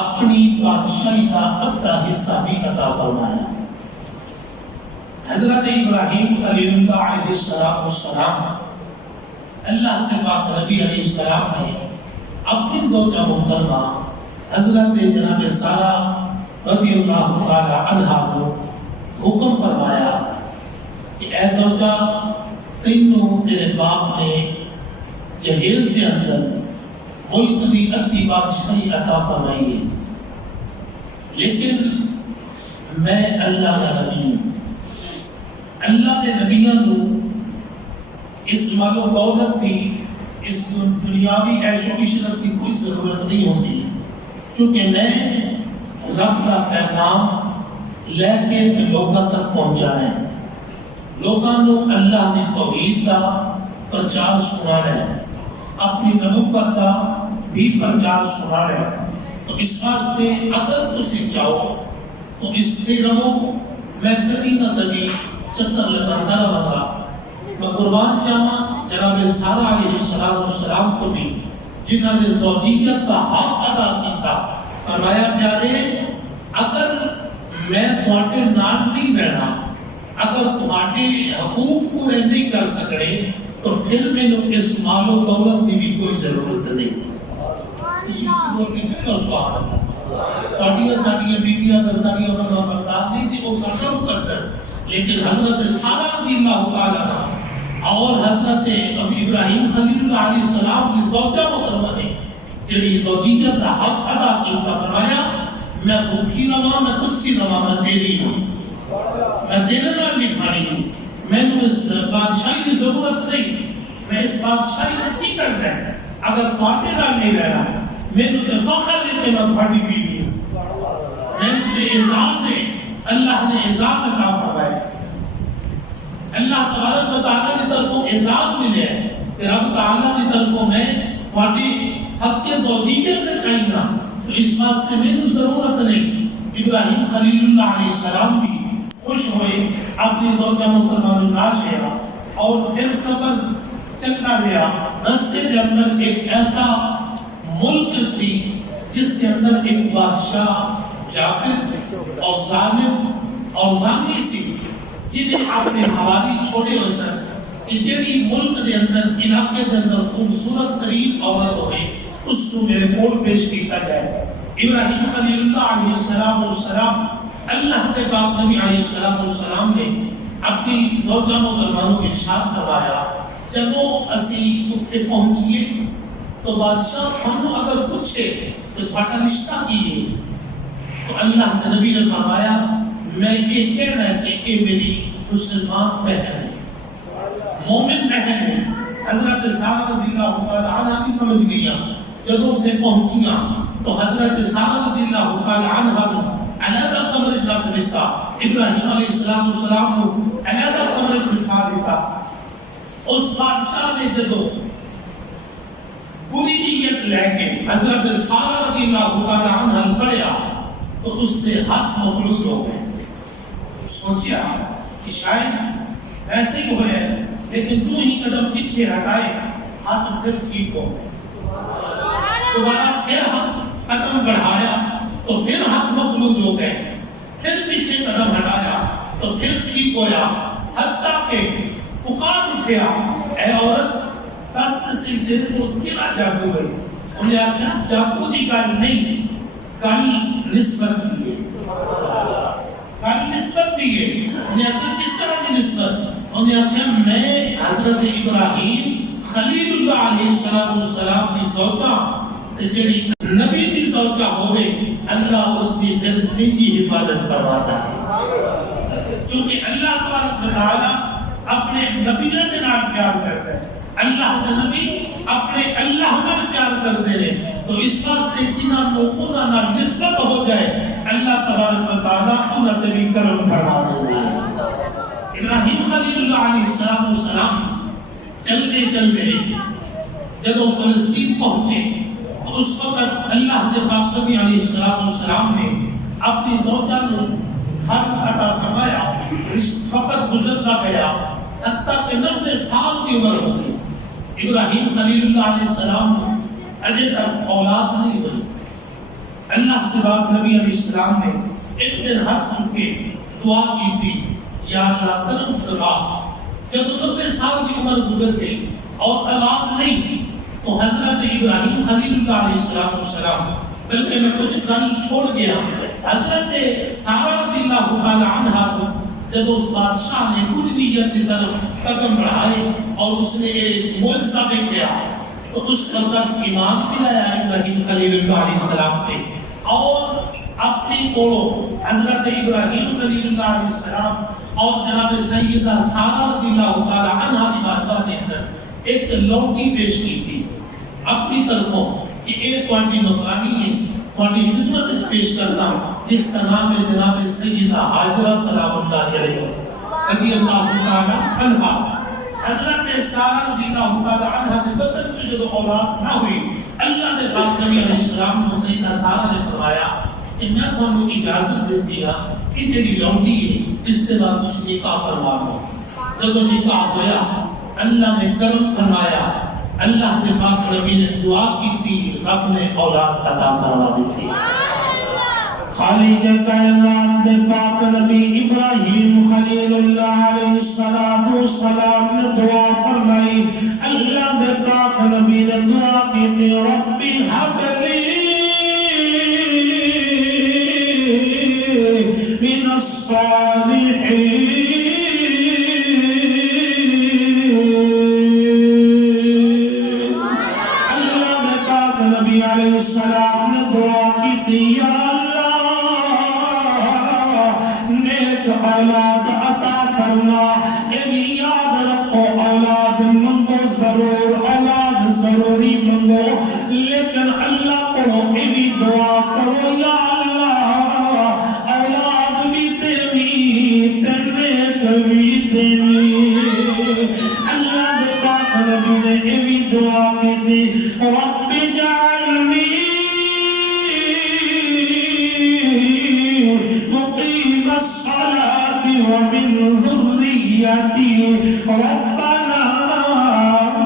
اپنی بادشاہی کا آدھا حصہ بھی عطا فرمایا۔ حضرت ابراہیم خلیل اللہ علیہ السلام اللہ کے پاک نبی علیہ السلام نے اپنی زوجہ محترمہ حضرت جناب سارہ رضی اللہ تعالی عنہا کو حکم فرمایا کہ اے زوجہ تینوں تیرے باپ نے جہیز کے اندر ملک کی ادھی بادشاہی عطا فرمائی ہے، لیکن میں اللہ کا نبی ہوں، اللہ کے نبیوں کو اس مال و دولت کی، اس دنیاوی عیش و عشرت کی کوئی ضرورت نہیں ہوتی، چونکہ میں رب کا پیغام لے کے لوگوں تک پہنچانا ہے، لوگوں کو اللہ نے توحید کا پرچار سنانا ہے، اپنی نبوت کا بھی پرچار سنانا ہے۔ تو اس واسطے اگر تسی چاہو تو اس کے رہو، میں کدی نہ کدی چکر لگاتا رہوں گا۔ میں قربان جاواں جناب سارہ علیہ السلام کو بھی، جنہوں نے زوجیت کا حق ادا کیتا، فرمایا پیارے اگر میں تھوڑے نال نہیں رہنا، اگر تھوڑے حقوق پورے نہیں کر سکے تو پھر میں نے اس مال و دولت کی بھی کوئی ضرورت نہیں۔ اسی بول کے کہو سبحان اللہ۔ پارٹیاں ساڈیاں بیویاں درسانیاں کا برداشت نہیں تھی، وہ سارا مقدر، لیکن حضرت سارہ رضی اللہ تعالی عنہ اور حضرت ابراہیم خلیل اللہ علیہ السلام کی زوجہ محترمہ نے جڑی زوجیت کا حق ادا کیتا، فرمایا میں بھوکی رہواں، میں تسی رہواں، میں تیری ہوں، میں تیرے نال نہیں کھانی ہوں، میں نے اس بادشاہی کی ضرورت نہیں، میں اس بادشاہی کو کی کر رہا ہے اگر تھوڑے نال نہیں رہنا، میں تو فخر ہے کہ میں تھوڑی بیوی ہوں، میں نے اعزاز ہے، اللہ نے اعزاز عطا فرمایا، اللہ تبارک و تعالیٰ کی طرفوں اعزاز ملے ہے کہ رب تعالیٰ کی طرفوں میں تھوڑی حق کے زوجیت نے چاہینا، تو اس واسطے میں نے ضرورت نہیں۔ ابراہیم خلیل اللہ علیہ السلام بھی خوش ہوئے، اپنی زوجہ محترمہ کو نال لیا اور پھر سفر چلتا گیا۔ رستے کے اندر ایک ایسا ملک سی جس کے اندر ایک بادشاہ جابر اور ظالم اور ظالمی سی، جنہیں اپنے حوالی چھوڑے ہو سن کہ جڑی ملک کے اندر علاقے کے اندر خوبصورت ترین عورت ہوئے اس کو میرے کوٹ پیش کیتا جائے۔ ابراہیم خلیل اللہ علیہ السلام اللہ کے پاک نبی علیہ السلام نے اپنی زوجہ محترمہ کو ارشاد فرمایا جدوں اسی اتنے پہنچیے تو بادشاہ ہم اگر پوچھے تو تھوڑا رشتہ کی ہے، تو اللہ کے نبی نے فرمایا میں یہ کہہ رہا کہ یہ میری مسلمان بہن ہے، مومن بہن ہے۔ حضرت سارہ رضی اللہ تعالی عنہ کی سمجھ گیا، جدوں تے پہنچیاں تو حضرت سارہ رضی اللہ تعالی عنہ نے علیحدہ کمرے رکھ دیتا، ابراہیم علیہ السلام کو علیحدہ کمرے بٹھا دیتا۔ اس بادشاہ نے جدوں پوری نیت لے کے حضرت سارہ رضی اللہ تعالی عنہ پڑھیا تو اس کے ہاتھ مفلوج ہو گئے۔ سوچیا کہ شاید ایسے ہی ہوئے، لیکن جو ہی قدم پیچھے ہٹائے ہاتھ پھر ٹھیک ہو گئے۔ دوبارہ پھر قدم بڑھایا تو پھر ہاتھ مفلوج ہو گئے، پھر پیچھے قدم ہٹایا تو پھر ٹھیک ہویا، حتیٰ کہ پکار اٹھیا اے عورت دس سے دل کو کیا جاگو گئی۔ انہیں آخیا جاگو دی گل نہیں، گل نسبت دی ہے، گل نسبت دی ہے۔ انہیں آخیا کس طرح کی نسبت؟ انہیں آخیا میں حضرت ابراہیم خلیل اللہ علیہ السلام کی زوجہ جڑی نبی دی زوجہ ہوئے اللہ اس کی خدمت کی حفاظت کرواتا ہے، چونکہ اللہ تبارک و تعالی اپنے نبیوں کے نام پیار کرتا ہے، اللہ کے نبی اپنے اللہ نال پیار کرتے ہیں، تو اس واسطے جنہاں لوگوں نال نسبت ہو جائے اللہ تبارک و تعالی انہاں تے بھی کرم فرما دیتا ہے۔ ابراہیم خلیل اللہ علیہ السلام چلتے چلتے جب فلسطین پہنچے تو اس وقت اللہ کے پاک نبی علیہ السلام نے اپنی زوجہ کو خط عطا فرمایا، اس وقت گزرتا گیا حتیٰ کہ 90 سال کی عمر ہوتی۔ ابراہیم خلیل اللہ علیہ السلام اجے تک اولاد نہیں ہوئی، اللہ کے بعد نبی علیہ السلام نے ایک دن ہاتھ چکے دعا کی تھی، یا اللہ کرم فرما، جب 90 سال کی عمر گزر گئی اور اولاد نہیں تو حضرت ابراہیم خلیل اللہ علیہ السلام بلکہ میں کچھ کل چھوڑ گیا، حضرت سارہ رضی اللہ تعالی عنہا کو جب اس بادشاہ نے قربیت کی طرف قدم بڑھائے اور اس نے ایک معجزہ بھی کیا تو اس وقت ایمان سے آیا ابراہیم خلیل اللہ علیہ السلام پہ، اور اپنی کوڑوں حضرت ابراہیم خلیل اللہ علیہ السلام اور جناب سیدہ سارہ رضی اللہ تعالی عنہا کی بارگاہ میں اندر ایک لوٹی پیش کی تھی اپنی طرفوں کہ ایک کوانٹی نوکرانی ہے، کوانٹی خدمت پیش کرتا ہوں جس کا نام ہے جناب سیدہ حاجرہ سلام اللہ علیہ رضی اللہ تعالی عنہا۔ حضرت سارہ رضی اللہ تعالی عنہا کے بدن سے جو اولاد نہ ہوئی، اللہ نے پاک نبی علیہ السلام کو سیدہ سارہ نے فرمایا کہ میں تمہیں اجازت دے دیا کہ تیری لونڈی ہے اس کے بعد اس نکاح فرما لو۔ جب نکاح ہوا اللہ نے کرم فرمایا، اللہ کے پاک نبی نے دعا کی تھی، رب نے اولاد عطا فرما دی تھی۔ خالق کائنات دے پاک نبی ابراہیم خلیل اللہ علیہ السلام نے دعا فرمائی، اللہ دے پاک نبی نے دعا کی تھی، ربی حب لی من الصالحین۔ اللہ دے پاک نبی علیہ السلام نے دعا کی تھی، یا اولاد عطا کرنا۔ یہ بھی یاد رکھو، اولاد منگو ضرور، اولاد ضروری منگو، لیکن اللہ کو یہ بھی دعا کرو، یا اللہ اولاد بھی تیری نیک بھی تیری۔ اللہ دے پاک نبی نے یہ بھی دعا کی تھی، رب اجعلنی مقیم الصلاة ومن ذريتي ربنا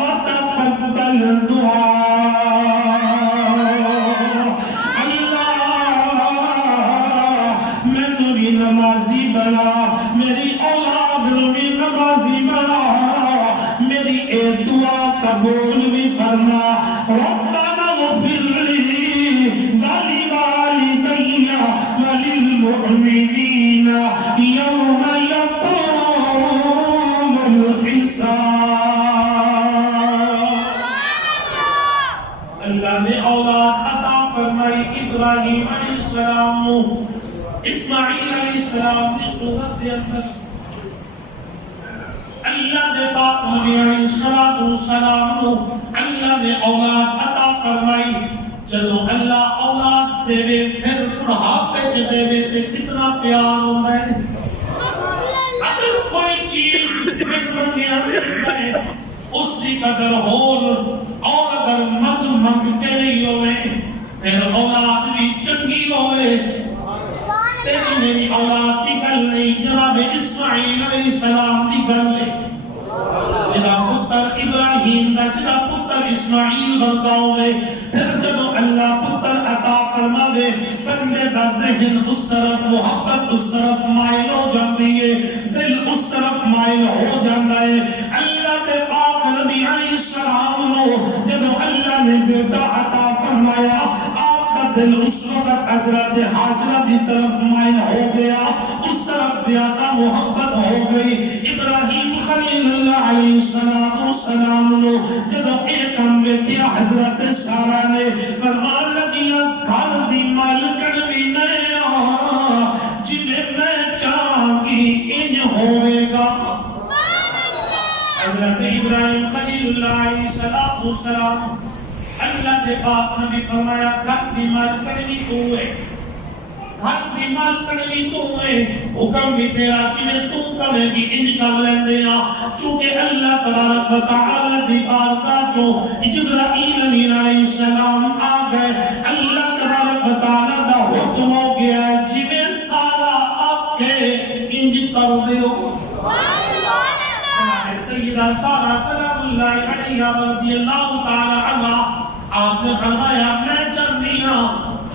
وتقبل دعاء۔ اللہ میں بھی نمازی بنا، میری اولاد بھی نمازی بنا، میری اے دعا قبول بھی فرما۔ ربنا اغفر لي ولوالدي وللمؤمنين يوم يقوم الحساب۔ اللہ نے اولاد عطا فرمائی ابراہیم علیہ السلام کو، اسماعیل علیہ السلام کی صورت کے اندر اللہ نے پاک نبی علیہ السلام کو اللہ نے اولاد عطا فرمائی۔ جدو اللہ اولاد دے وے پھر بڑھاپے چ دے وے تے کتنا پیار ہوندا ہے۔ اگر کوئی چیز بڑھیا ہے اس کی قدر ہور، اور اگر منگ کے نہیں ہوئے پھر اولاد بھی چنگی ہوئے۔ تیری میری اولاد کی گل نہیں، جناب اسماعیل علیہ السلام کی گل ہے، جدا پتر ابراہیم دا جدا پتر اسماعیل برگاؤں میں۔ پھر جب اللہ پتر عطا فرماوے بندے دا ذہن اس طرف، محبت اس طرف مائل ہو جاتی ہے، دل اس طرف مائل ہو جاتا ہے۔ اللہ کے پاک نبی علیہ السلام کو جب اللہ نے بیٹا عطا فرمایا، آپ کا دل اس وقت حضرت حاجرہ کی طرف مائل ہو گیا، اس طرف زیادہ محبت ہو گئی۔ ابراہیم خلیل اللہ علیہ السلام نے جب ایک ہم ویکھیا حضرت سارہ نے فرمان لگیا، گھر دی مالکن بھی نہیں جنہیں میں چاہاں گی انج ہوئے گا۔ حضرت ابراہیم خلیل اللہ علیہ السلام اللہ کے پاک نبی فرمایا، گھر دی مالکن بھی تو ہے، گھر دی مالکن بھی تو ہے، حکم بھی تیرا جنہیں تو کرے گی انج کر لیندے ہیں۔ چونکہ اللہ تبارک و تعالی دی بارگاہ جو جبرائیل علیہ السلام آ گئے، اللہ تبارک و تعالی دا حکم ہو گیا ہے جنہیں سارا آپ کے انج کر دیو۔ سیدہ سارہ سلام اللہ علیہ رضی اللہ تعالی عنہ آپ نے فرمایا، میں چاہتی ہوں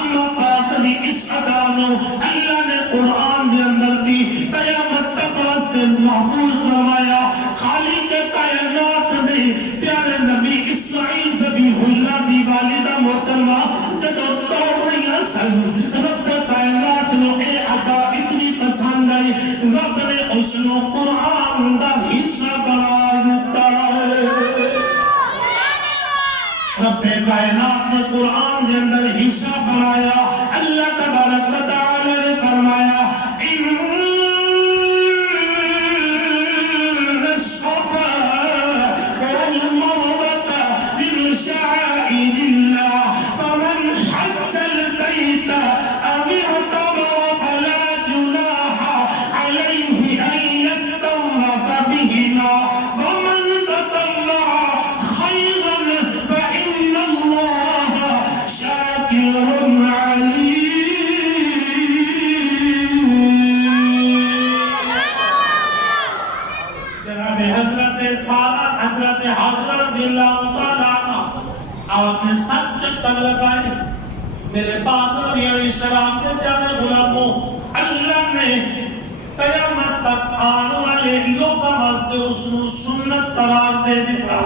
اما پاک دی اس ادا نو اللہ نے قرآن دے اندر دی قیامت تک واسطے محفوظ فرمایا. خالق کائنات نے پیارے نبی اسماعیل ذبیح اللہ دی والدہ محترمہ جدو توڑ رہی سن رب کائنات نو اے ادا اتنی پسند آئی رب نے اس نو قرآن دا حصہ بنا دیتا ہے. رب کائنات نے قرآن کے اندر حصہ بنایا. اللہ تبارک و تعالی نے فرمایا آپ نے سب چکر لگائے. میرے بعد نبی علیہ السلام کے پیارے غلاموں اللہ نے قیامت تک آنے والے لوگوں واسطے اس کو سنت قرار دے دیتا.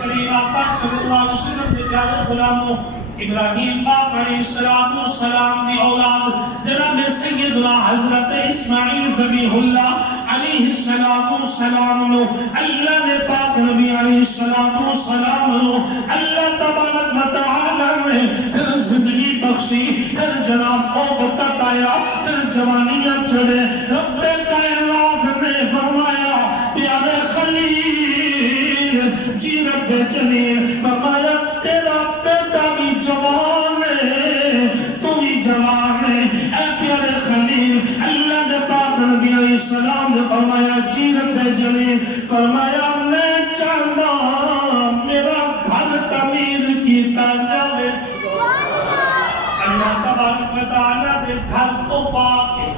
کریم آقا صلی اللہ علیہ وسلم کے پیارے غلاموں ابراہیم پاک علیہ السلام کی اولاد جناب سیدنا حضرت اسماعیل ذبیح اللہ علیہ السلام نو اللہ نے پاک نبی علیہ السلام نو اللہ تبارک و تعالی نے پھر زندگی بخشی. پھر جناب کو وقت آیا پھر جوانیاں چڑھے. رب کائنات نے فرمایا پیارے خلیل جی رب جلیل فرمایا تیرا بیٹا بھی جوان ہے تو بھی جوان ہے. اے پیارے خلیل اللہ نے پاک نبی علیہ السلام نے فرمایا جی رب جلیل فرمایا میں چاہتا میرا گھر تعمیر کیتا جاوے. اللہ تبارک و تعالیٰ نے گھر تو پاک ہے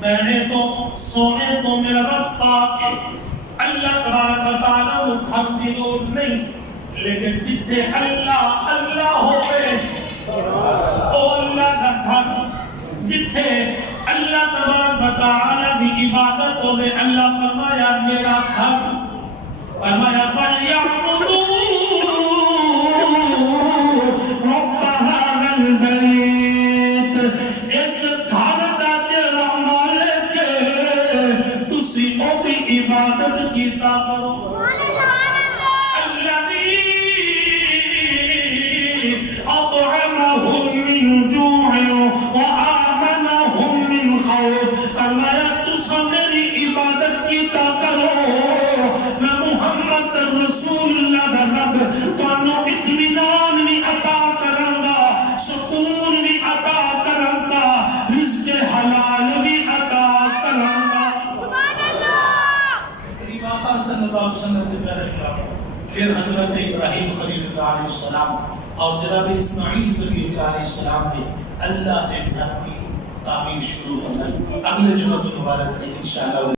بہنے تو سونے تو میرا رب پاک ہے. اللہ تبارک و تعالیٰ وہ گھر دی لوگ نہیں لیکن جتنے اللہ ہوئے او اللہ کا گھر جتنے اللہ تبارک و تعالی کی عبادت ہوئے اللہ فرمایا میرا گھر فرمایا فَلْيَعْبُدُوا رَبَّ هَذَا الْبَيْتِ. اس گھر دا جڑا مالک ہے تسی او دی عبادت کیتا کرو. رسول اللہ دا رب تانوں اطمینان بھی عطا کروں گا سکون بھی عطا کروں گا رزق حلال بھی عطا کروں گا. سبحان اللہ. قریب آقا صلی اللہ علیہ وسلم کے پیارے غلام پھر حضرت ابراہیم خلیل اللہ علیہ السلام اور جناب اسماعیل ذبیح اللہ علیہ السلام نے اللہ نے گھر کی تعمیر شروع کی. اگلے جمعہ مبارک ہے انشاءاللہ.